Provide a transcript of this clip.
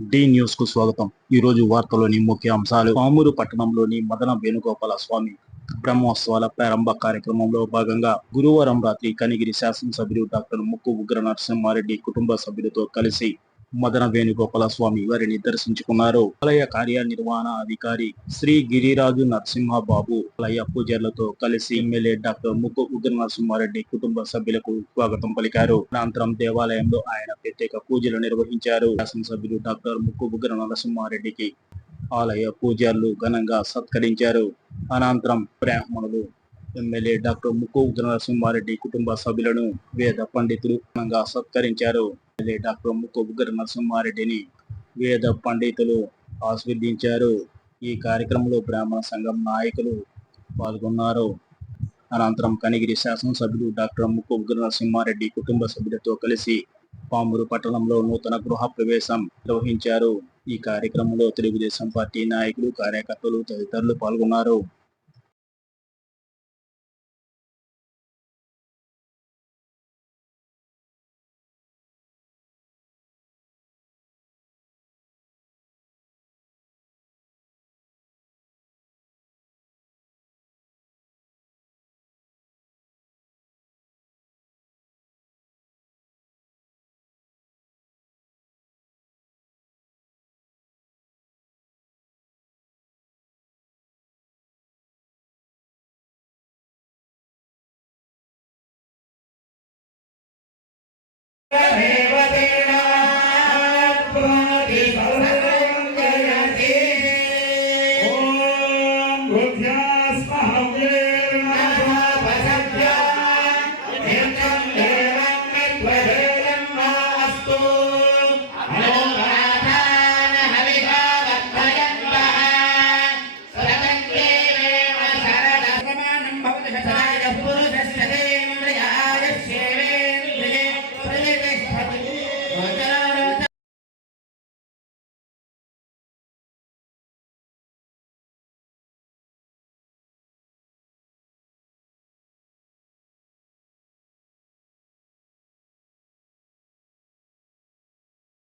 D న్యూస్కు స్వాగతం. ఈ రోజు వార్తలోని ముఖ్య అంశాలు. పామూరు పట్టణంలోని మదన వేణుగోపాల స్వామి బ్రహ్మోత్సవాల ప్రారంభ కార్యక్రమంలో భాగంగా గురువారం రాత్రి కనిగిరి శాసనసభ్యులు డాక్టర్ ముక్కు ఉగ్ర నరసింహారెడ్డి కుటుంబ సభ్యులతో కలిసి మదన వేణుగోపాల స్వామి వారిని దర్శించుకున్నారు. ఆలయ కార్యనిర్వహణ అధికారి శ్రీ గిరిరాజు నరసింహబాబు ఆలయ పూజలతో కలిసి ఎమ్మెల్యే డాక్టర్ ముక్కు ఉగ్ర నరసింహారెడ్డి కుటుంబ సభ్యులకు స్వాగతం పలికారు. అనంతరం దేవాలయంలో ఆయన ప్రత్యేక పూజలు నిర్వహించారు. శాసనసభ్యులు డాక్టర్ ముక్కు ఉగ్ర నరసింహారెడ్డికి ఆలయ పూజారులు ఘనంగా సత్కరించారు. అనంతరం బ్రాహ్మణులు ఎమ్మెల్యే డాక్టర్ ముక్కు ఉగ్ర నరసింహారెడ్డి కుటుంబ సభ్యులను వేద పండితులు ఘనంగా సత్కరించారు. ఎమ్మెల్యే డాక్టర్ ముక్కు నరసింహారెడ్డిని వేద పండితులు ఆస్వాదించారు ఈ కార్యక్రమంలో బ్రాహ్మణ సంఘం నాయకులు పాల్గొన్నారు. అనంతరం కనిగిరి శాసనసభ్యులు డాక్టర్ ముక్కు నరసింహారెడ్డి కుటుంబ సభ్యులతో కలిసి పామూరు పట్టణంలో నూతన గృహ ప్రవేశం నిర్వహించారు. ఈ కార్యక్రమంలో తెలుగుదేశం పార్టీ నాయకులు కార్యకర్తలు తదితరులు పాల్గొన్నారు. देवते